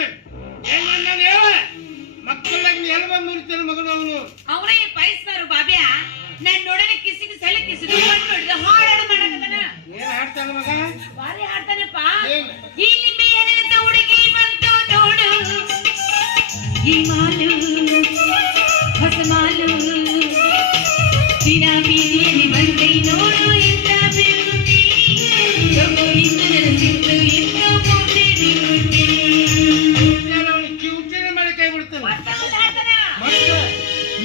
ಹೇಳ್ತಾನೆ. ಮಕ್ಕಳಾಗಿ ಎಲ್ಲ ಬಂದಿರ್ತಾನೆ ಮಗನು ಅವನು. ಅವನೇ ಪೈಸ್ನವರು ಬಾಬ್ಯ ನಾನು ನೋಡನೆ ಕಿಸಿಗೆ ಸಲ ಕಿಸಿದು ನೋಡಿದ ಹಾಡಾಡು ಮಾಡಕದನ. ಏನ್ ಹಾಡ್ತಾನೆ ಮಗ? ಬಾರಿ ಹಾಡ್ತಾನೆಪ್ಪ. ಇಲ್ಲಿ ಮೇಲಿನ ಹುಡುಗಿ ಬಂತು ನೋಡು, ಈ ಮಾಲು ಹೊಸ ಮಾಲು ದಿನ ಬೀದಿಯಲ್ಲಿ ಬಂದೆ ನೋಡು, ಎಂತ ಬೆಳ್ಳುಂಡಿ ತಗೋ ಇನ್ನು ನನ್ನ ಸಿಟ್ಟು ಎಂತ ಮೋಟೆ ಬಿಡುಂಡಿ. ಅವನು ಕಿವುಚಿನ ಮೇಲೆ ಕೈ ಬಿಡ್ತಾನೆ.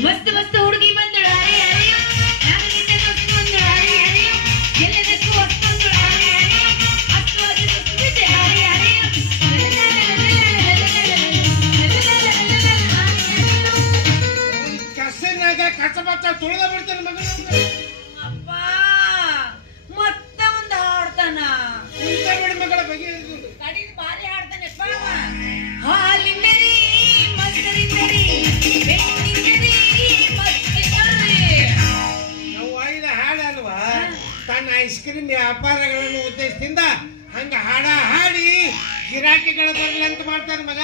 ಮಸ್ತ್ ಮಸ್ತ್ ಹುಡುಗಿ ಬಂದಳು, ಅರೆ ಅರೆಯೋ ನಾನು ನಿನ್ನೆ ಮಸ್ತ್ ಬಂದಳು, ಅರೆ ಅರೆಯೋ ಎಲ್ಲದಕ್ಕೂ ವಸ್ತುಂದಳು, ಅರೆ ಅರೆಯೋ ಅಷ್ಟು ಅದು ಸುತ್ತಿದೆ, ಅರೆ ಅರೆಯೋ ಕಸನಾಗ ಕಸಬಚ್ಚ ತುಳಿದ ಬಿಡ್ತಾನೆ ಮಗನ. ಅಪ್ಪ ಮತ್ತೆ ಒಂದು ಹಾಡ್ತಾನ. ಇಂಥ ಬಿಡಿ ಮಗಳ ಬಗ್ಗೆ ಕಡಿದು ಬಾರಿ ಹಾಡ್ತಾನೆಪ್ಪ. ಹಾಲಿಂದರಿ ಮಸ್ತರಿಂದರಿ ಬೆಟ್ಟಿಂದರಿ ಮಸ್ತಿಂದರಿ. ನಾವು ಆಯ್ದ ಹಾಡ ಅಲ್ವಾ, ತನ್ನ ಐಸ್ ಕ್ರೀಮ್ ವ್ಯಾಪಾರಗಳನ್ನು ಉದ್ದೇಶದಿಂದ ಹಂಗ ಹಾಡ ಹಾಡಿ ಗಿರಾಕಿಗಳ ಬರ್ಲಿ ಅಂತ ಮಾಡ್ತಾನೆ ಮಗ.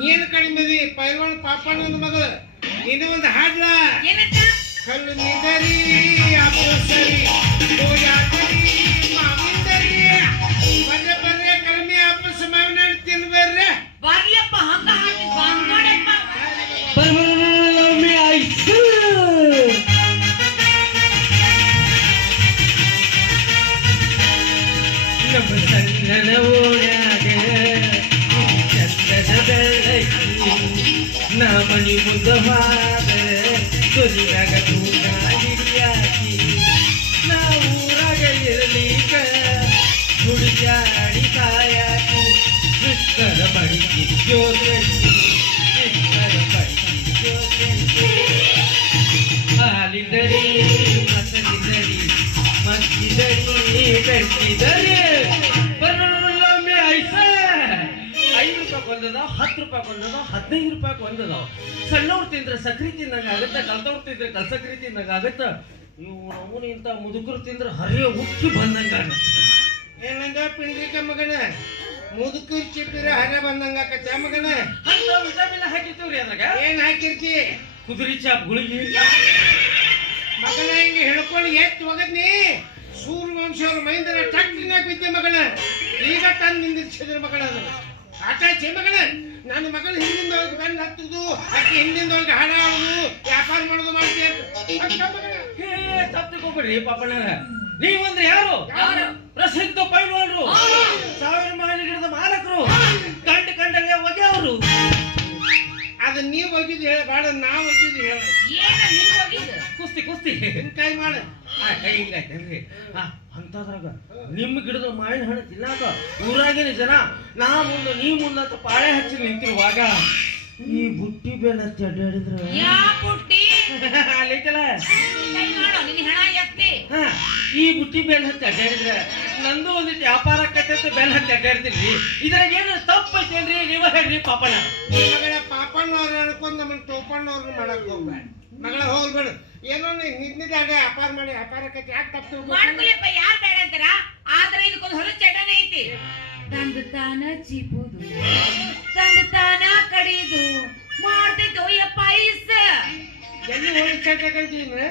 ನೀನು ಕಡಿಮೆ ಪೈಲ್ವಾನ್ ಪಾಪಣ್ಣನ ಮಗಳು. ನೀನು ಒಂದು ಹಾಡ್ಲ. ಏನಂತ? ಕಲ್ಲು ನಿಂದರಿ ಅಪ್ಪಸರಿ ಗೋಯಾಕರಿ ಮಾವಿಂದರಿ ಬರ್ರೆ ಬರ್ರೆ ಕಲ್ಮಿ ಅಪ್ಪಸ ಮಾವಿನ ಹಣ್ಣು ತಿನ್ನು ಬರ್ರೆ. ಬಾರಿಯಪ್ಪ ಹಂಗ ಹಾಡಿ ಬಂದೋಡಪ್ಪ. ಬರ್ಮೆ ಆಯ್ತು ನಮ್ಮ ಸಣ್ಣನ ಓಣ್ಯಾಗ ಚಂದನ ಬೆಳಕಿ ನಾ ಮನಿ ಮುಂದ ಹಾದ ಕೊರಿಯಾಗ ತೂಕ ಹಿಡಿಯಾಕಿ ನಾ ಊರಾಗ ಇರಲಿಕ ಹುಡುಗಾಡಿ ಕಾಯಾಕಿ ಕೃಷ್ಣರ ಬಡಿಗೆ ಜೋಗಂಟಿ ಕೃಷ್ಣರ ಬಡಿಗೆ ಜೋಗಂಟಿ ಹಾಲಿಂದರಿ ಮಸಲಿಂದರಿ ಮಸ್ತಿದರಿ ಬೆಟ್ಟಿದರಿ ಬರ್ರೊಮ್ಮೆ ಐಸ 5 ರೂಪಾಯಿ ಒಂದದ 10 ರೂಪಾಯಿ ಒಂದದ 15 ರೂಪಾಯಿ ಒಂದದ. ಸಣ್ಣವ್ರು ತಿಂದ್ರೆ ಸಕ್ರಿ ತಿನ್ನಂಗ ಆಗತ್ತ, ಕಲ್ತವ್ರು ತಿಂದ್ರೆ ಕಲ್ಸಕ್ರಿ ತಿನ್ನಂಗ ಆಗತ್ತ. ಇವು ಅವನು ಇಂಥ ಮುದುಕರು ತಿಂದ್ರೆ ಹರಿಯ ಉಕ್ಕಿ ಬಂದಂಗ. ಏನಂದ ಪಿಂಡ್ರಿಕ ಮಗನ, ಮುದುಕರು ಚಿಪ್ಪಿರ ಹರ ಬಂದಂಗ ಆಕತ್ತ ಮಗನ. ಅಂತ ವಿಟಮಿನ್ ಹಾಕಿರ್ತೀವ್ರಿ ಅದಾಗ. ಏನ್ ಹಾಕಿರ್ತಿ? ಕುದುರೆ ಚಾಪ್ ಗುಳಿಗೆ ಮಗನ ಹಿಂಗೆ ಹೇಳ್ಕೊಂಡು ಎತ್ತು ಹೋಗದ್ನಿ. ಸೂರ್ಯವಂಶವ್ರ ಮೈಂದರ ಟ್ಯಾಕ್ಟ್ರಿನಾಗ ಬಿದ್ದೆ ಮಗನ. ಈಗ ತಂದು ನಿಂದಿರ್ಸಿದ್ರ ಮಗನ. ಅದನ್ನ ಆಟಾಚೆ ಮಗನ. ನನ್ನ ಮಗನ ಹಿಂದಿಂದ ಹೋಗಿ ಬೆನ್ನ ಹತ್ತುದು, ಆಕೆ ಹಿಂದಿಂದ ಹೋಗಿ ಹಣ ಆಡುದು, ವ್ಯಾಪಾರ ಮಾಡೋದು ಮಾಡ್ತೀಯ ತಪ್ಪಿಕೊಬೇಡ್ರಿ ಪಾಪಣ್ಣ. ನೀವಂದ್ರೆ ಯಾರು? ಪ್ರಸಿದ್ಧ ಪೈಲ್ವಾನರು, 1000 ಮೈಲಿ ಗಿಡದ ಮಾಲಕರು, ಕಂಡಂಗೆ ಒಗೆಯವರು. ಅದನ್ನ ನೀವು ಹೋಗಿದ್ದು ಹೇಳ ಬೇಡ, ನಾವು ಹೋಗಿದ್ದು ಹೇಳ. ಕುಸ್ತಿ ಕೈ ಮಾಡ. ಕೈ ಹಿಂಗಾಯ್ತೇನ್ರಿ? ಅಂತದ್ರಾಗ ನಿಮ್ಮ ಗಿಡದ ಮಾವಿನ ಹಣ್ಣು ತಿನ್ನಾಕ ಊರಾಗಿನ ಜನ ನಾ ಮುಂದೆ ನೀ ಮುಂದಂತ ಪಾಳೆ ಹಚ್ಚಿ ನಿಂತಿರುವಾಗ ಈ ಬುಟ್ಟಿ ಬೆಲ್ಲ ಅಡ್ಡಾಡಿದ್ರ ಅಲ್ಲೈತಲ್ಲ, ಈ ಬುಟ್ಟಿ ಬೆಲ್ಲ ಹಚ್ಚಿ ಅಡ್ಡಾಡಿದ್ರ ನಂದು ಒಂದಿಟ್ಟು ವ್ಯಾಪಾರ ಆಕೈತೆ ಬೆಲ್ಲ ಹಚ್ಚಿ ಅಡ್ಡಾಡ್ತೀರಿ. ಇದ್ರಾಗ ಏನು ತಪ್ಪೈತೇನ್ರಿ? ನೀವ ಹೇಳ್ರಿ ಪಾಪಣ್ಣ. ಮಗಳ ಪಾಪಣ್ಣವ್ರು ಅನ್ಕೊಂಡ್ ನಮ್ಮನ್ನ ಟೋಪಣ್ಣವ್ರನ್ನ ಮಾಡಕ್ ಹೋಗ್ಬೇಡ ಮಗಳ. ಹೋಗ್ಬೇಡ. ಏನೋ ನಿದ್ನಿದಾಡ ವ್ಯಾಪಾರ ಮಾಡಿ ವ್ಯಾಪಾರಕ್ಕೆ ಯಾಕೆ ತಪ್ಪು ಮಾಡ್ಕೊಳಪ್ಪ. ಯಾರು ಬೇಡ ಅಂತಾರ? ಆದ್ರೆ ಇದಕ್ಕೊಂದು ಹೊರ ಚಟನ ಐತಿ. ತಂದು ತಾನ ಚೀಪುದು, ತಂದು ತಾನ ಕಡಿದು ಮಾಡ್ತಿದ್ದು ಯಪ್ಪ ಐಸ್. ಎಲ್ಲಿ ಹೋಗಿ ಚಟಕಂತೀನಿ?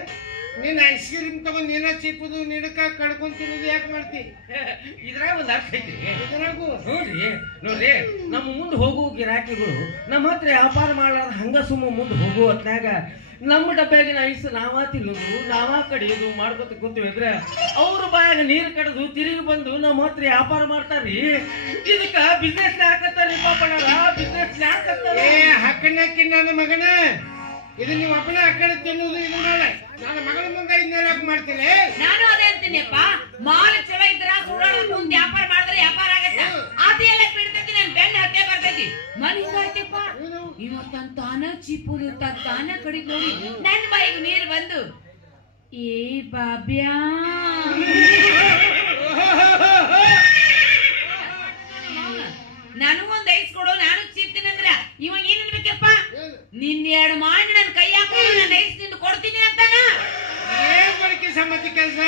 ನೀನ್ ಐಸ್ ಕ್ರೀಮ್ ತಗೊಂಡ್ ನೀನ ಚೀಪುದು, ನಿನಕ ಕಡ್ಕೊಂಡ್ ತಿನ್ನೋದು ಯಾಕೆ ಮಾಡ್ತಿ? ಇದ್ರಾಗ ಒಂದ್ ಅರ್ಥ ಐತಿ. ಇದ್ರಾಗು ನೋಡ್ರಿ ನಮ್ಮ ಮುಂದೆ ಹೋಗುವ ಗಿರಾಕಿಗಳು ನಮ್ಮ ಹತ್ರ ವ್ಯಾಪಾರ ಮಾಡಾರ ಹಂಗ ಸುಮ್ಮ ಮುಂದೆ ಹೋಗುವ ಹೊತ್ನ್ಯಾಗ ನಮ್ಮ ಡಬ್ಬ್ಯಾಗಿನ ಐಸ್ ನಾವಾ ತಿನ್ನೋದು, ನಾವಾ ಕಡಿಯೋದು ಮಾಡ್ಕೊತ ಕೂತಿದ್ರೆ ಅವ್ರ ಬಾಯಾಗ ನೀರು ಕಡಿದು ತಿರುಗಿ ಬಂದು ನಮ್ಮ ಹತ್ರ ವ್ಯಾಪಾರ ಮಾಡ್ತಾರ್ರಿ. ಇದಕ್ಕ ಬಿಸ್ನೆಸ್ ಹಾಕತ್ತಾರ್ರಿ ಪಾಪಣ್ಣರ. ಬಿಸ್ನೆಸ್ ಹಾಕತ್ತಾರ. ಹಾಕಣ್ಣಕ್ಕಿ ನನ್ನ ಮಗನ. ಇದು ನೀವು ಅಪ್ಪನ ಹಾಕಡೆ ತಿನ್ನುವುದು ಇದು ಮಾಡ. ನನ್ನ ಮಗಳ ಮುಂದೆ ಇದನ್ನೆಲ್ಲ ಯಾಕೆ ಮಾಡ್ತೀನಿ? ನಾನು ಅದೇ ಅಂತೀನಿಪ್ಪ. ಮಾಲ್ ಚಲೋ ಇದ್ರ ಸುಳ್ಳಾಡ ಮುಂದೆ ವ್ಯಾಪಾರ ಮಾಡಿದ್ರೆ ವ್ಯಾಪಾರ ಆಗತ್ತ. ಅದೆಲ್ಲ ಬಿಡ್ತೈತಿ, ನನ್ ಬೆನ್ನ ಹತ್ತೆ ಬರ್ತೈತಿ. ಮನಿಗಾಯ್ತಪ್ಪ ಇವತ್ತಂತಾನ ಚಿಪ್ಪುದು ತಾನ ಕಡಿದ್ ನೋಡಿ ನನ್ನ ಬಾಯಿಗೆ ನೀರು ಬಂದು ಏ ಬಾಬ್ಯಾ ನನಗೊಂದು ಐಸ್ ಕೊಡು, ನಾನು ಚಿಪ್ತೀನಂದ್ರ ಇವಾಗ ಏನ್ ಅನ್ಬೇಕಪ್ಪ? ನಿನ್ 2 ಮಾಡಿ ನನ್ನ ಕೈ ಹಾಕೊಂಡು ನಾನು ಐಸ್ ತಿಂದು ಕೊಡ್ತೀನಿ ಅಂತಾನ. ಏನ್ ಬಡಕಿ ಸಮ್ಮತಿ ಕೆಲಸ?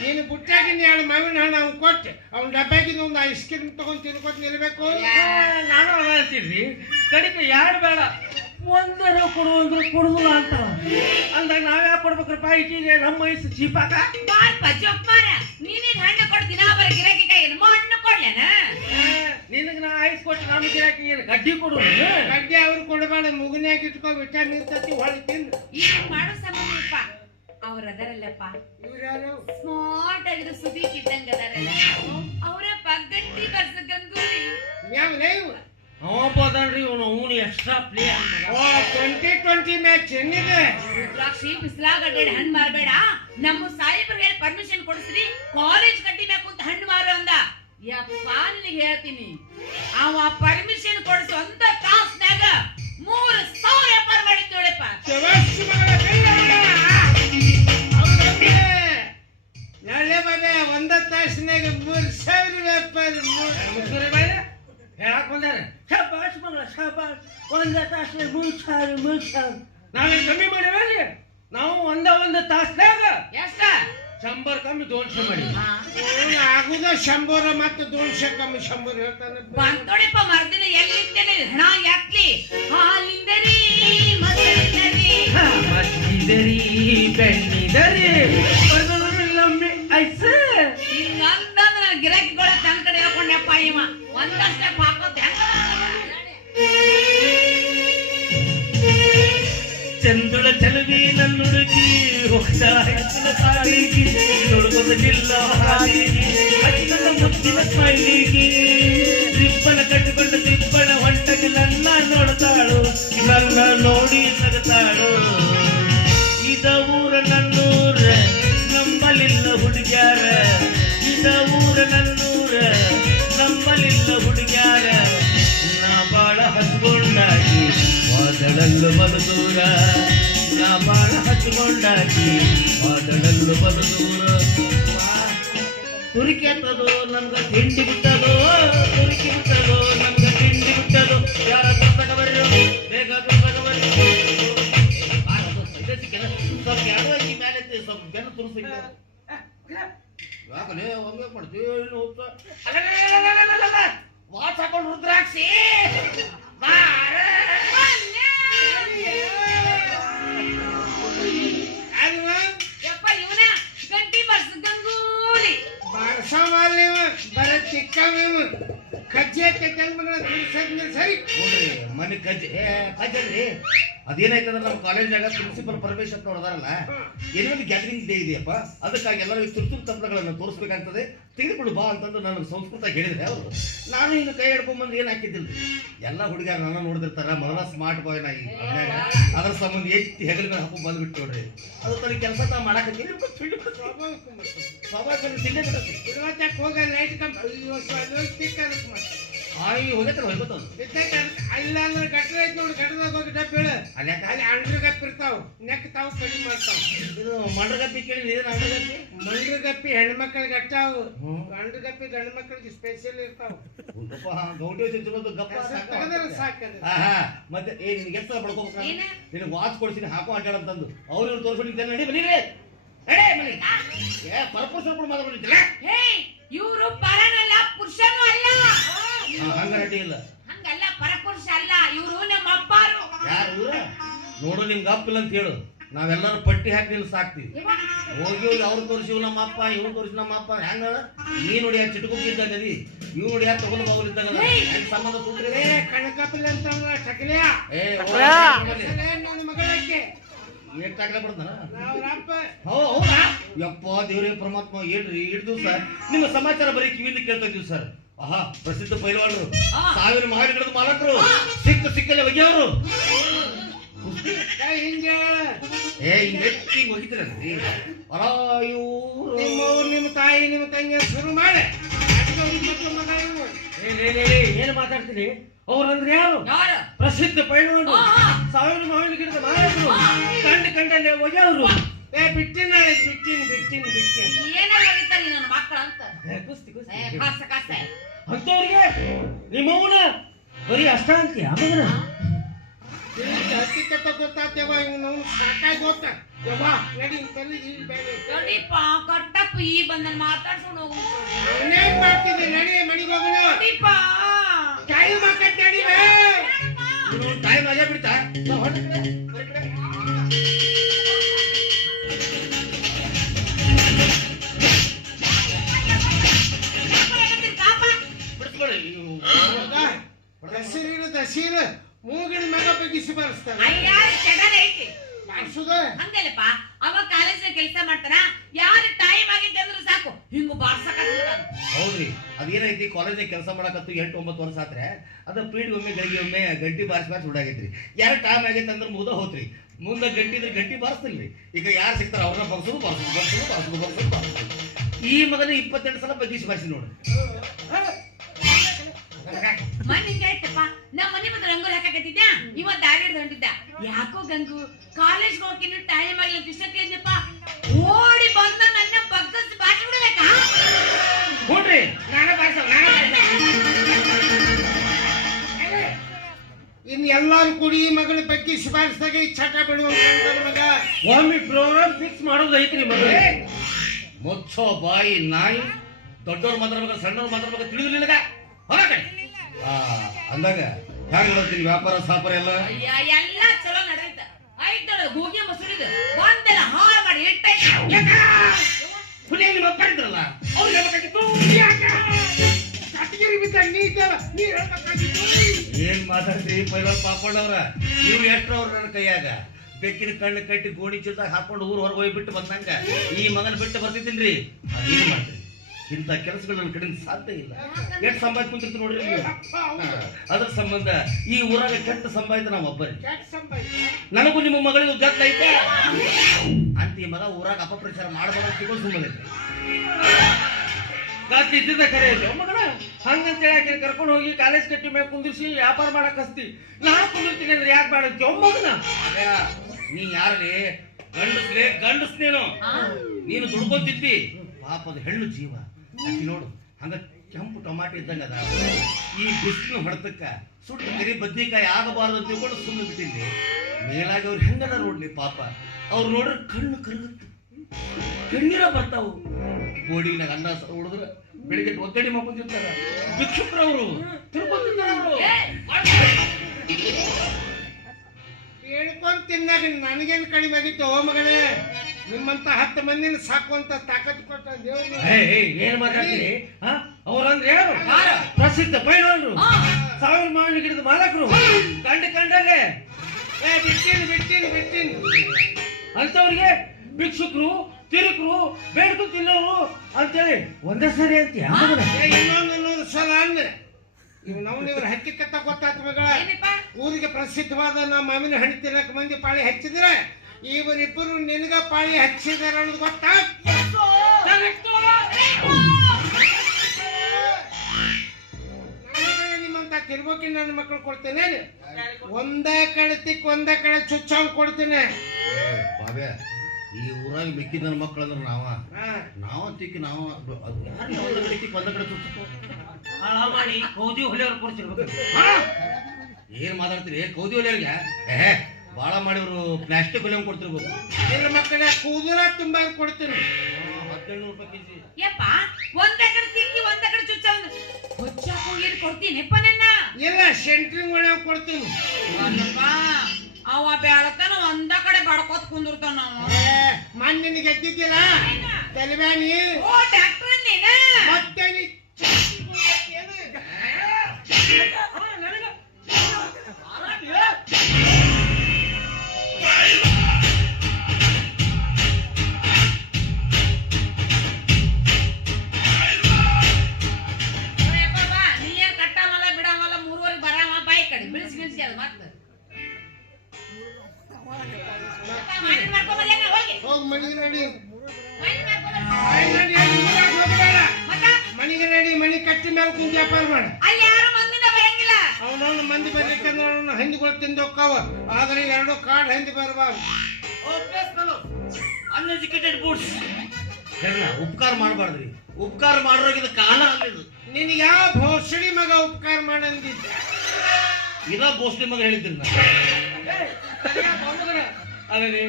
ನೀನು ಬುಟ್ಟಾಗಿನ 2 ಮಾವಿನ ಹಣ್ಣು ಅವ್ನು ಕೊಟ್ಟು ಅವ್ನ ಡಬ್ಬ್ಯಾಗಿನ ಒಂದು ಐಸ್ ಕ್ರೀಮ್ ತಗೊಂಡ್ ತಿನ್ಕೊತ ನಿಲ್ಬೇಕು. ನಾನು ಅದ ಅಂತೀನಿ. ಕೊಡ್ಲಿ ಕಡಿಕೆ ಯಾರು ಬೇಡ ಒಂದರ ಕೊಡು ಅಂದ್ರೆ ಕೊಡುದಿಲ್ಲ ಅಂತ ಅಂದಾಗ ನಾವ್ಯಾಕೆ ಕೊಡ್ಬೇಕ್ರಪ್ಪ ಈಗೀಗ ನಮ್ಮ ವಯಸ್ಸು ಚೀಪಾಕ ಬಾರ್ಪ ಜೊಪ್ಪಾರ ನೀನೇನ್ ಹಣ್ಣು ಕೊಡ್ ದಿನಾ ಬರ ಗಿರಾಕಿ ಕೈ ಹಣ್ಣು ಕೊಡ್ಲೇನ ನಿನಗೆ ನಾ ಐಸ್ ಕೊಟ್ಟು ನಮ್ಮ ಗಿರಾಕಿ ಏನು ಗಡ್ಡಿ ಕೊಡು ಗಡ್ಡೆ ಅವ್ರು ಕೊಡಬೇಡ ಮುಗನ್ಯಾಗ ಇಟ್ಕೋ ವಿಟಮಿನ್ ತತ್ತಿ ಹೊಳಿ ತಿಂದು ಈಗ ಮಾಡೋ ಸಂಬಂಧಪ್ಪ ಅವ್ರ ಅದರಲ್ಲಪ್ಪ ಇವ್ರು ಯಾರು ಸ್ಮಾರ್ಟ್ ಆಗಿರೋ ಸುದೀಪ್ ಇದ್ದಂಗ ಅದಾರಲ್ಲ ಅವರಪ್ಪ ಗಟ್ಟಿ ಬರ್ಸ ಗಂಗೂಲಿ ಯಾವಲೇ ಇವ್ರು ಅವಪ್ಪದನ್ರಿ ಅವನು ಎಕ್ಸ್ಟ್ರಾ ಪ್ಲೇಯರ್ 2020 ಮ್ಯಾಚ್ ಏನಿದೆ ರುದ್ರಾಕ್ಷಿ ಬಿಸಿಲಾಗ ಅಡ್ಡಾಡಿ ಹಣ್ಣು ಮಾರಬೇಡ ನಮ್ಮ ಸಾಹೇಬ್ರು ಹೇಳಿ ಪರ್ಮಿಷನ್ ಕೊಡಿಸ್ರಿ ಕಾಲೇಜ್ ಕಟ್ಟಿಬೇಕು ಅಂತ ಹಣ್ಣು ಮಾರು ಅಂದ ಯಪ್ಪ ನಿನಗೆ ಹೇಳ್ತೀನಿ ಅವ ಪರ್ಮಿಷನ್ ಕೊಡಿಸು ಅಂತ ತಾಸ್ನಾಗ 3,000 ವ್ಯಾಪಾರ ಮಾಡಿದ್ ನೋಡಪ್ಪ ನಾಳೆ ಬಾಬೆ ಒಂದ ತಾಸಿನಾಗ 3,000 ವ್ಯಾಪಾರ ಹೇಳಕ್ ಬಂದಾರೆ ಶಾಬಾಷ್ ಮಗಳ ಶಾಬಾಷ್ ಒಂದ ತಾಸ್ನಾಗ 3,000 ನಾವೇನ್ ಕಮ್ಮಿ ಮಾಡಿವಲ್ಲಿ ನಾವು ಒಂದ ತಾಸ್ನಾಗ ಎಷ್ಟ 100 ಕಮ್ಮಿ 200 ಮಾಡಿ ಆಗುದ 100 ಮತ್ತೆ 200 ಕಮ್ಮಿ 100 ಹೇಳ್ತಾನೆ ಬಂತೋಡಿಪ್ಪ ಮರ್ದಿನ ಎಲ್ಲಿದ್ದೇನೆ ಹಣ ಯಾಕ್ಲಿ ಹಾಲಿಂದರಿ ಮದರಿಂದರಿ ಮಚ್ಚಿದರಿ ಬೆಣ್ಣಿದರಿ ಲಂಬಿ ಐಸ ಹಿಂಗಂತಂದ್ರ ಗಿರಾಕಿಗಳ ತನ್ನ ಕಡೆ ಹೇಳ್ಕೊಂಡಪ್ಪ ಇವ ಒಂದಷ್ಟೇ ಹಾಕೋದ್ ಹೆಂಗ ಚಂದುಳ ಚಲವಿ ನನ್ನುಡುಗಿ ಹೋಗ್ತಾ ಹೆಚ್ಚಿನ ಸಾಲಿಗೆ ನೋಡ್ಕೊಂಡಗಿಲ್ಲ ಹಾಲಿಗೆ ಹಚ್ಚಿನ ಮುಚ್ಚಿನ ಸ್ಮೈಲಿಗೆ ರಿಬ್ಬನ ಕಟ್ಟಿಕೊಂಡು ರಿಬ್ಬನ ಹೊಂಟಗೆ ನನ್ನ ನೋಡ್ತಾಳು ನನ್ನ ನೋಡಿ ನಗತಾಳು ಇದ ಊರ ನನ್ನೂರ ನಂಬಲಿಲ್ಲ ಹುಡುಗ್ಯಾರ ಇದ ಊರ ನನ್ನೂರ ನಂಬಲಿಲ್ಲ ಹುಡುಗ್ಯಾರ ನಾ ಬಾಳ ಹಚ್ಕೊಂಡಾಗಿ ವಾದಳಲ್ಲು ಬಲದೂರ ನಾ ಬಾಳ ಹಚ್ಕೊಂಡಾಗಿ ವಾದಳಲ್ಲು ಬಲದೂರ ತುರಿಕೆ ಅಂತದು ನಮ್ಗ ತಿಂಡಿ ಬಿಟ್ಟದು ತುರಿಕೆ ಬಿಟ್ಟದು ನಮ್ಗ ತಿಂಡಿ ಬಿಟ್ಟದು ಯಾರ ತಗೊಂಡ್ಬರ್ರಿ ಬೇಗ ತಗೊಂಡ್ಬರ್ರಿ ಸ್ವಲ್ಪ ಎರಡು ಅಕ್ಕಿ ಮೇಲೆ ಸ್ವಲ್ಪ ಬೆನ್ನು ತುರಿಸಿಲ್ಲ ಯಾಕಲೇ ಒಮ್ಮೆ ಮಾಡ್ತೀವಿ ವಾಚ್ ಹಾಕೊಂಡು ರುದ್ರಾಕ್ಷಿ ಯಪ್ಪ ಇವನ ಗಂಟಿ ಬರ್ಸ ಗಂಗೂಲಿ ಬಾರ್ಸವಾಲಿ ಬರ ಚಿಕ್ಕವ ಕಜ್ಜೆ ಮಗಳ ಸರಿ ನೋಡ್ರಿ ಮನೆ ಕಜ್ಜಿ ಕಜ್ಜಲ್ರಿ ಅದೇನಾಯ್ತಂದ್ರೆ ನಮ್ಮ ಕಾಲೇಜ್ನಾಗ ಪ್ರಿನ್ಸಿಪಲ್ ಪರಮೇಶ್ವರ್ ನೋಡದಾರಲ್ಲ ಏನೋ ಒಂದು ಗ್ಯಾದರಿಂಗ್ ಡೇ ಇದೆಯಪ್ಪ ಅದಕ್ಕಾಗಿ ಎಲ್ಲರೂ ತುರ್ತು ತಂತ್ರಗಳನ್ನು ತೋರಿಸ್ಬೇಕಾಗ್ತದೆ ತೆಗೆದುಕೊಂಡು ಬಾ ಅಂತಂದು ನಾನು ಸಂಸ್ಕೃತ ಹೇಳಿದ್ರೆ ಅವರು ನಾನು ಇನ್ನು ಕೈ ಹಿಡ್ಕೊಂಡ್ಬಂದು ಏನು ಹಾಕಿದ್ದಿಲ್ಲ ಎಲ್ಲ ಹುಡುಗಿಯರು ನನ್ನ ನೋಡಿದಿರ್ತಾರ ಮೊದಲ ಸ್ಮಾರ್ಟ್ ಬಾಯ್ ನಾ ಈಗ ಅದ್ರ ಸಂಬಂಧ ಎತ್ತಿ ಹೆಗಲ ಮೇಲೆ ಹಾಕೊಂಡು ಬಂದ್ಬಿಟ್ಟು ನೋಡ್ರಿ ಅದು ತನಗೆ ಕೆಲಸ ತಾ ಮಾಡಾಕತ್ತೀನಿ ತಿಂಡಿ ಬಿಡುತ್ತೆ ಇರುವತ್ತಕ್ಕೆ ಹೋಗ ಲೈಟ್ ಕಂಪ್ ಆಯ್ ಹೋಗತ್ತರ ಹೋಗ್ಬೋದು ಇಲ್ಲ ಅಂದ್ರೆ ಗಟ್ರ ಐತ್ ನೋಡಿ ಗಟ್ರದಾಗ ಹೋಗಿ ಡಬ್ಬ ಹೇಳ ಅಲ್ಲಿ ಅಲ್ಲಿ ಅಂಡ್ರ ಗಪ್ಪಿ ಇರ್ತಾವ ನೆಕ್ ತಾವು ಕಡಿಮೆ ಮಾಡ್ತಾವ ಇದು ಮಂಡ್ರಗಪ್ಪಿ ಕೇಳಿ ನೀನು ಅಂಡ್ರಗಪ್ಪಿ ಮಂಡ್ರ ಗಪ್ಪಿ ಹೆಣ್ಮಕ್ಳಿಗೆ ಅಟ್ಟಾವು ಗಂಡು ಗಪ್ಪಿ ಗಂಡು ಮಕ್ಳಿಗೆ ಸ್ಪೆಷಲ್ ಇರ್ತಾವ ಗೌಂಡಿ ಗಪ್ಪ ಸಾಕದ ಮತ್ತೆ ನಿನ್ಗೆ ಎಷ್ಟು ಬಡ್ಕೋಬೇಕು ಏನ? ನಿನಗೆ ವಾಚ್ ಕೊಡ್ತೀನಿ ಹಾಕೋ ಅಡ್ಡಾಡಂತಂದು ಅವ್ರು ಇವ್ರು ತೋರಿಸ್ಬಿಟ್ಟಿದ್ದೆ ನಡಿ ಬನ್ನಿರಿ ನಡೆ ಮನೆ ಏ ಪರಪುರುಷರು ಮಾತಾಡ್ಬಿಟ್ಟಿಲ್ಲ ಹೇ ಇವರು ಪರನಲ್ಲ ಪುರುಷನೂ ಅಲ್ಲ ಹಂಗ ರೆಡ್ಡಿ ಇಲ್ಲ ಹಂಗಲ್ಲ ಪರಪುರುಷ ಅಲ್ಲ ಇವರು ನಮ್ಮ ಅಪ್ಪಾರು ಯಾರು ಇವ್ರ ನೋಡು ನಿಮ್ಗೆ ಅಪ್ಪಿಲ್ಲ ಅಂತ ಹೇಳು ನಾವೆಲ್ಲರೂ ಪಟ್ಟಿ ಹಾಕಿ ನಿಲ್ಸಿ ಸಾಕ್ತಿವಿ ಹೋಗಿ ಹೋಗಿ ಅವ್ರು ತೋರಿಸಿವ್ ನಮ್ಮ ಅಪ್ಪ ಇವ್ರು ತೋರಿಸಿ ನಮ್ಮ ಅಪ್ಪ ಹೆಂಗ ನೀ ನೋಡಿ ಯಾಕೆ ಚಿಟ್ಕೊಂಡಿದ್ದಾಗ ಅದಿ ಇವ್ ನೋಡಿ ಯಾಕೆ ತಗೊಂಡು ಹೋಗ್ಲಿದ್ದಾಗ ಹೆಂಗ್ ಸಂಬಂಧ ಸೂತ್ರಿ ಕಣಕಪಿಲ್ಲ ಅಂತ ಟಕಲಿಯ ಏ ನನ್ನ ಮಗಳಕ್ಕೆ ಏಟ್ ತಾಕಲ ಬಿಡ್ತಾನ ನಾವ್ರಪ್ಪ ಹೌದಾ ಯಪ್ಪ ದೇವ್ರೇ ಪರಮಾತ್ಮ ಏನ್ರಿ ಇಡ್ ದಿವ್ಸ ನಿಮ್ಮ ಸಮಾಚಾರ ಬರೀ ಕಿವಿಲಿ ಕೇಳ್ತಾ ಇದೀವಿ ಸರ್ ಆಹಾ ಪ್ರಸಿದ್ಧ ಪೈಲ್ವಾನರು 1000 ಮಹಾವಿಗಳದ ಮಾಲಕರು ಸಿಕ್ಕಲೆ ಒಗೆಯವರು ಹಿಂಗೆ ಏ ಹಿಂಗೆ ಹೋಗಿದ್ರಲ್ರಿ ನಿಮ್ಮ ತಾಯಿ ನಿಮ್ಮ ತಂಗಿ ಶುರು ಮಾಡಿ ಏನ್ ಮಾತಾಡ್ತೀನಿ ಅವ್ರಂದ್ರೆ ಯಾರು ಯಾರು ಪ್ರಸಿದ್ಧ ಪೈಲ್ವಾನರು 1000 ಮಾವಿನ ಗಿಡದ ಮಾಲಕರು ಕಂಡಲ್ಲೇ ಒಗೆಯವರು ಬಿಟ್ಟಿನ ಏನಾಗ ಹೋಗಿರ್ತಾರೆ ನನ್ನ ಮಕ್ಕಳು ಅಂತ ಕುಸ್ತಿ ಕಾಸ ಕಾಸ ಅಂತವ್ರಿಗೆ ನಿಮ್ಮವನ ಬರೀ ಅಷ್ಟ ಅಂತೀಯ ಆಮೇಲೆ ಹತ್ತಿಕತ್ತ ಗೊತ್ತಾಗ್ತೇವ ಇವ್ನು ಸಾಕಾಗಿ ಗೊತ್ತ ಯವ್ವಾ ನಡಿ ತಲೆ ಬೇರೆ ನೋಡಿಪ್ಪ ಕಟ್ಟಪ್ಪ ಈ ಬಂದ ಮಾತಾಡ್ಸ್ಕೊಂಡು ಹೋಗು ಅವನೇನ್ ಮಾಡ್ತಿದ್ದೆ ನಡಿ ಮನೆಗೆ ಹೋಗೋಣ ನೋಡಿಪ್ಪ ಕಾಯಿ ಮಾತಾಡ್ ನಡಿ ದಸೀರ ಮೂಗಿನ ಮ್ಯಾಗ ಬಗ್ಗಿಸಿ ಬಾರಿಸ್ತಾನೆ ಅಯ್ಯ ಚಟನ ಐತಿ ಬಾರಿಸುದ ಹಂಗಲ್ಲಪ್ಪ ಅವ ಕಾಲೇಜ್ನ ಕೆಲಸ ಮಾಡ್ತಾನ ಯಾರ ಟೈಮ್ ಆಗಿದ್ದೆ ಅಂದ್ರೆ ಸಾಕು ಹಿಂಗ ಬಾರ್ಸಕ ಹೌದ್ರಿ ಅದೇನೈತಿ ಕಾಲೇಜ್ನಾಗ ಕೆಲಸ ಮಾಡಕತ್ತು 8-9 ವರ್ಷ ಆತ್ರೆ ಅದ ಪೀಡ್ ಒಮ್ಮೆ ಗಳಿಗೆ ಒಮ್ಮೆ ಗಂಟಿ ಬಾರಿಸಿ ಹುಡಾಗೈತ್ರಿ ಯಾರ ಟೈಮ್ ಆಗೈತೆ ಅಂದ್ರೆ ಮುಗ್ದ ಹೋತ್ರಿ ಮುಂದೆ ಗಂಟಿ ಇದ್ರೆ ಗಂಟಿ ಬಾರಿಸ್ತಿಲ್ರಿ ಈಗ ಯಾರು ಸಿಗ್ತಾರ ಅವ್ರನ್ನ ಬರ್ಸೋದು ಈ ಮಗನ 28 ಸಲ ಬಗ್ಗಿಸಿ ಬಾರಿಸಿ ನೋಡ್ರಿ ಮನ್ ಹಿಂಗಾಯ್ತಪ್ಪ ನಮ್ಮ ಮನೆ ಮುಂದೆ ರಂಗೋಲಿ ಹಾಕಕತ್ತಿದ್ದ ಇವತ್ತು ದಾರಿ ಹೊಂಟಿದ್ದ ಯಾಕೋ ಗಂಗು ಕಾಲೇಜ್ ಹೋಗಿನ ಟೈಮ್ ಆಗಿಲ್ಲ ಇಷ್ಟಕ್ಕೇನಪ್ಪ ಓಡಿ ಬಂದ ನನ್ನ ಬಗ್ಗಸ್ ಬಾಟಿ ಬಿಡಬೇಕ ನೋಡ್ರಿ ನಾನ ಇನ್ ಎಲ್ಲಾರು ಕೂಡಿ ಈ ಮಗಳ ಬಗ್ಗೆ ಶಿಫಾರಸ್ದಾಗ ಈ ಚಟ ಬಿಡುವಂತ ಮಗ ಒಮ್ಮೆ ಪ್ರೋಗ್ರಾಮ್ ಫಿಕ್ಸ್ ಮಾಡೋದು ಐತ್ರಿ ಮಗ ಮುಚ್ಚೋ ಬಾಯಿ ನಾಯಿ ದೊಡ್ಡವ್ರ ಮಾತಾಡ್ಬೇಕು ಸಣ್ಣವ್ರ ಮಾತಾಡ್ಬೇಕು ತಿಳಿದಿಲ್ಲ ಹೊರಗಡೆ ಅಂದಾಗ ಹ್ಯಾಂಗ ನೋಡ್ತೀನಿ ವ್ಯಾಪಾರ ಸಾಪಾರ ಎಲ್ಲ ಅಯ್ಯ ಎಲ್ಲ ಚಲೋ ನಡೆಯುತ್ತ ಆಯ್ತಳ ಗೂಗಿ ಮಸೂರಿದ ಒಂದೆಲ್ಲ ಹಾಳು ಮಾಡಿ ಇಟ್ಟೈತಿ ಹುಲಿ ನಿಮ್ಮ ಅಪ್ಪ ಇದ್ರಲ್ಲ ಅವ್ರಿಗೆ ಹೇಳ್ಬೇಕಾಗಿತ್ತು ಕಟಗಿರಿ ಬಿದ್ದ ನೀ ಹೇಳ್ಬೇಕಾಗಿತ್ತು ಏನ್ ಮಾತಾಡ್ತೀರಿ ಪೈಲವಾನ್ ಪಾಪಣ್ಣವ್ರ ನೀವು ಎಷ್ಟ್ರವ್ರ ನನ್ನ ಕೈಯಾಗ ಬೆಕ್ಕಿನ ಕಣ್ಣು ಕಟ್ಟಿ ಗೋಣಿ ಚೀಲ್ದಾಗ ಹಾಕೊಂಡು ಊರ್ ಹೊರಗೆ ಹೋಗಿ ಬಿಟ್ಟು ಬಂದಂಗ ಈ ಮಗನ ಬಿಟ್ಟು ಬರ್ತಿದ್ದೀನ್ರಿ ಅದೇನ್ ಮಾಡ್ತೀರಿ ಇಂಥ ಕೆಲಸಗಳು ನನ್ನ ಕಡೆಯಿಂದ ಸಾಧ್ಯ ಇಲ್ಲ ಎಷ್ಟು ಸಂಪಾದಿಸಿ ಕುಂತಿರ್ತೀವಿ ನೋಡ್ರಿ ನೀವು ಅದ್ರ ಸಂಬಂಧ ಈ ಊರಾಗ ಕೆಟ್ಟ ಸಂಪಾದಿತ ನಾವು ಒಬ್ಬರಿ ನನಗೂ ನಿಮ್ಮ ಮಗಳಿಗೂ ಗತ್ತ ಐತೆ ಅಂತ ಈ ಮಗ ಊರಾಗ ಅಪಪ್ರಚಾರ ಮಾಡಬಾರ್ದು ತಿಳ್ಕೊಂಡು ಸುಮ್ಮನೆ ಇದ್ದಿದ್ದ ಕರೆ ಇಲ್ಲ ಮಗಳ ಹಂಗಂತ ಹೇಳಿ ಕರ್ಕೊಂಡು ಹೋಗಿ ಕಾಲೇಜ್ ಕಟ್ಟಿ ಮೇಲೆ ಕುಂದಿರ್ಸಿ ವ್ಯಾಪಾರ ಮಾಡಕ್ ಹಸ್ತಿ ನಾ ಕುಂದಿರ್ತೀನಿ ಅಂದ್ರೆ ಯಾಕೆ ಮಾಡಂತ ಮಗನ ನೀ ಯಾರಲ್ಲಿ ಗಂಡಸ್ ನೀನು ದುಡ್ಕೊಂತಿದ್ದಿ ಪಾಪದ ಹೆಣ್ಣು ಜೀವ ಅಕ್ಕಿ ನೋಡು ಹಂಗ ಕೆಂಪು ಟೊಮಾಟೊ ಇದ್ದಂಗ ಅದ ಈ ಬಿಸಿಲು ಹೊಡೆತಕ್ಕ ಸುಟ್ಟು ಕರಿ ಬದ್ನಿಕಾಯಿ ಆಗಬಾರದು ಅಂತ ತಿಳ್ಕೊಂಡು ಸುಮ್ಮನೆ ಬಿಟ್ಟಿದ್ದೆ ಮೇಲಾಗಿ ಅವ್ರು ಹೆಂಗದ ನೋಡ್ಲಿ ಪಾಪ ಅವ್ರು ನೋಡ್ರೆ ಕಣ್ಣು ಕರಗುತ್ತೆ ಕಣ್ಣೀರ ಬರ್ತಾವು ಬೋಡಿನಾಗ ಅನ್ನ ಉಳಿದ್ರೆ ಬೆಳಿಗ್ಗೆ ಒತ್ತಡಿ ಮಾಡ್ಕೊಂಡಿರ್ತಾರ ಭಿಕ್ಷುಕ್ರವರು ತಿರ್ಕೊಂತಿರ್ತಾರ ಅವರು ಹೇಳ್ಕೊಂಡ್ ತಿನ್ನಾಗ ನನಗೇನ್ ಕಡಿಮೆ ಆಗಿತ್ತು ಓ ಮಗಳೇ ನಿಮ್ಮಂತ 10 ಮಂದಿನ ಸಾಕುವಂತ ತಾಕತ್ ಕೊಟ್ಟ ದೇವ್ರು ಏನ್ ಮಾತಾಡ್ತೀರಿ ಅವ್ರಂದ್ರೆ ಯಾರು ಪ್ರಸಿದ್ಧ ಪೈಲವಾನರು 1000 ಮಾವಿನ ಗಿಡದ ಮಾಲಕರು ಕಂಡಲ್ಲೇ ಬಿಟ್ಟಿನಿ ಅಂತವ್ರಿಗೆ ಭಿಕ್ಷುಕರು ತಿರುಕರು ಬೇಡ್ಕೊಂಡು ತಿನ್ನೋರು ಅಂತೇಳಿ ಒಂದೇ ಸರಿ ಅಂತ ಇನ್ನೊಂದು ಸಲ ಅನ್ನ ಇವ್ರ ಹಕ್ಕಿಕತ್ತ ಗೊತ್ತಾಯ್ತು ಮಗಳ ಊರಿಗೆ ಪ್ರಸಿದ್ಧವಾದ ನಮ್ಮ ಮಾವಿನ ಹಣ್ಣು ತಿನ್ನಕ್ ಮಂದಿ ಪಾಳಿ ಹಚ್ಚಿದ್ರೆ ಇವರಿಬ್ಬರು ನಿನಗ ಪಾಳಿ ಹಚ್ಚಿದಾರ ಅನ್ನೋದು ಗೊತ್ತಾ ನಿಮ್ಮಂತ ತಿರ್ಬೋಕಿ ನನ್ನ ಮಕ್ಕಳು ಕೊಡ್ತೇನೆ ಒಂದೇ ಕಡೆ ಚುಚ್ಚಂಗ್ ಕೊಡ್ತೇನೆ ಬಾಬೆ ಈ ಊರಾಗ ಮಿಕ್ಕಿದ ನನ್ನ ಮಕ್ಕಳು ಅಂದ್ರೆ ನಾವ ತಿಕ್ಕಿ ನಾವು ಒಂದ ಕಡೆ ಮಾಡಿ ಕೌದಿ ಹೊಲಿಯವ್ರು ಕೊಡ್ತಿರ್ಬೇಕು ಏನ್ ಮಾತಾಡ್ತೀರಿ ಕೌದಿ ಹೊಲಿಯವ್ರಿಗೆ ಬಾಳ ಮಾಡಿವ್ರು ಪ್ಲಾಸ್ಟಿಕ್ ಹೊಲಿಯಂಗ್ ಕೊಡ್ತಿರ್ಬೇಕು ನಿನ್ನ ಮಕ್ಕಳ ಕೂದಲ ತುಂಬಾ ಕೊಡ್ತೀನಿ 1700 ರೂಪಾಯಿ ಕೆಜಿ ಯಪ್ಪ ಒಂದೇ ಕಡೆ ತಿಕ್ಕಿ ಒಂದೇ ಕಡೆ ಚುಚ್ಚ ಹೊಚ್ಚಾಕು ಏನು ಕೊಡ್ತೀನಿಪ್ಪ ನನ್ನ ಇಲ್ಲ ಸೆಂಟ್ರಿಂಗ್ ಒಳಗೆ ಕೊಡ್ತೀನಿ ಅವ ಬೆಳತನ ಒಂದ ಕಡೆ ಬಡ್ಕೋತ ಕುಂದಿರ್ತಾನ ಮಣ್ಣಿನ ಗೆದ್ದಿದ್ದಿಲ್ಲ ತಲೆಬ್ಯಾನಿ ಓ ಡಾಕ್ಟರ್ ನೀನ ಮತ್ತೆ ಮನಿಗೆ ನಡಿ ಮನಿ ಕಟ್ಟಿ ಮೇಲೆ ಕುಂತ ವ್ಯಾಪಾರ ಮಾಡ ಅವನವನು ಮಂದಿ ಬರ್ಲಿಕ್ಕಂದ್ರೆ ಹಂದಿಗಳು ತಿಂದು ಹೋಗ್ತಾವ ಆದ್ರೆ 2 ಕಾರ್ಡ್ ಹಂದಿ ಬರಬಾರ್ದು ಅನ್ಎಜುಕೇಟೆಡ್ ಬೂಟ್ಸ್ ಉಪಕಾರ ಮಾಡಬಾರ್ದ್ರಿ ಉಪಕಾರ ಮಾಡೋಗಿದ ಕಾಲ ಅಲ್ಲಿದು ನಿನಗೆ ಯಾವ ಭೋಸಡಿ ಮಗ ಉಪಕಾರ ಮಾಡಂದಿದ್ದ ಇದ ಭೋಸಡಿ ಮಗ ಹೇಳಿದ್ರಿ ಅಲ್ಲರಿ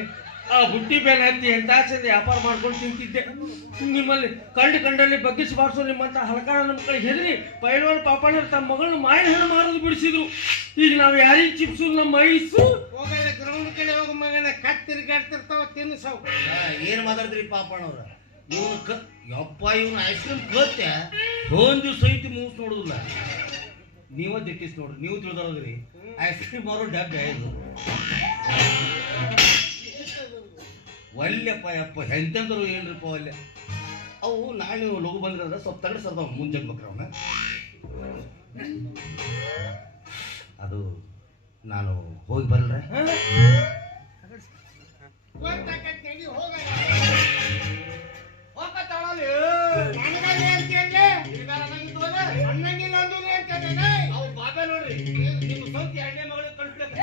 ಆ ಹುಟ್ಟಿ ಬೇನೆ ಹತ್ತಿ ಎಂತ ಚಂದ ವ್ಯಾಪಾರ ಮಾಡ್ಕೊಂಡು ತಿಂತಿದ್ದೆ. ನಿಮ್ಮಲ್ಲಿ ಕಂಡಲ್ಲಿ ಬಗ್ಗಿಸಿ ಬಾರಿಸೋ ನಿಮ್ಮಂತ ಹಲಕಾರ ನಮ್ಮ ಕಡೆ ಹೆದರಿ ಪೈಲ್ವಾನ್ ಪಾಪಣ್ಣ ತಮ್ಮ ಮಗಳನ್ನ ಮಾಯಿನ ಹೆಣ್ಣು ಮಾರೋದು ಬಿಡಿಸಿದ್ರು. ಈಗ ನಾವು ಯಾರಿಗೆ ಚಿಪ್ಸು ನಮ್ಮ ಮೈಸು ಹೋಗಲ್ಲ ಗ್ರೌಂಡ್ ಕಡೆ ಹೋಗ ಮಗನ ಕತ್ತಿರ್ಗಾಡ್ತಿರ್ತಾವ ತಿನ್ಸವ್. ಏನ್ ಮಾತಾಡ್ತೀರಿ ಪಾಪಣ್ಣವ್ರ? ಇವನು ಯಪ್ಪ ಇವನು ಐಸ್ ಕ್ರೀಮ್ ಕತ್ತೆ ಒಂದ್ ದಿವ್ಸ ಐತಿ ಮೂಸ್ ನೋಡುದಿಲ್ಲ. ನೀವ ದಿಟ್ಟಿಸ್ ನೋಡ್ರಿ, ನೀವು ತಿಳಿದ್ರಿ ಐಸ್ ಕ್ರೀಮ್ ಮಾರೋ ಡಬ್ಬೆ ಇದು ಒಲ್ಲೆಪ್ಪ ಯಪ್ಪ ಎಂತೆಂದ್ರು ಏನ್ರಿಪ್ಪ ಒಲ್ಲೆ. ಅವು ನಾಳೆ ಲಘು ಬಂದ್ರೆ ಸ್ವಲ್ಪ ತಗಡೆ ಸರ್ದಾವ ಮುಂಜಾನೆ ಬಕ್ರ ಅವನ. ಅದು ನಾನು ಹೋಗಿ ಬರಲ್ರೆ. ಅವು ಬಾಬೆ ನೋಡ್ರಿ ನಿಮ್ಮ ಸ್ವಂತ ಎರಡನೇ ಮಗಳು ಕಳ್ಸ್ಬೇಕು.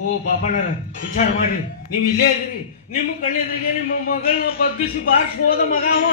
ಓ ಪಾಪಣ್ಣರ ವಿಚಾರ ಮಾಡ್ರಿ, ನೀವು ಇಲ್ಲೇ ಇದ್ರಿ, ನಿಮ್ಮ ಕಣ್ಣೆದ್ರಿಗೆ ನಿಮ್ಮ ಮಗಳನ್ನ ಬಗ್ಗಿಸಿ ಬಾರಿಸಿ ಹೋದ ಮಗ ಅವ.